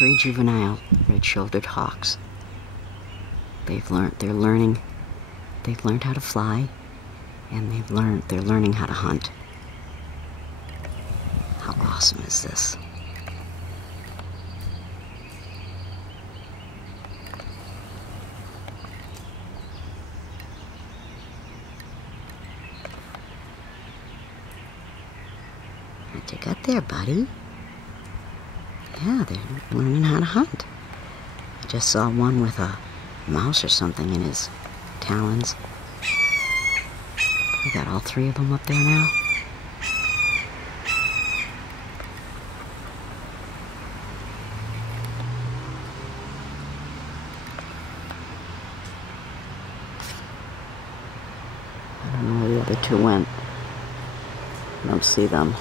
3 juvenile red-shouldered hawks. They've learned how to fly, and they're learning how to hunt. How awesome is this? What you got there, buddy? Yeah, they're learning how to hunt. I just saw one with a mouse or something in his talons. We got all 3 of them up there now. I don't know where the other 2 went. I don't see them.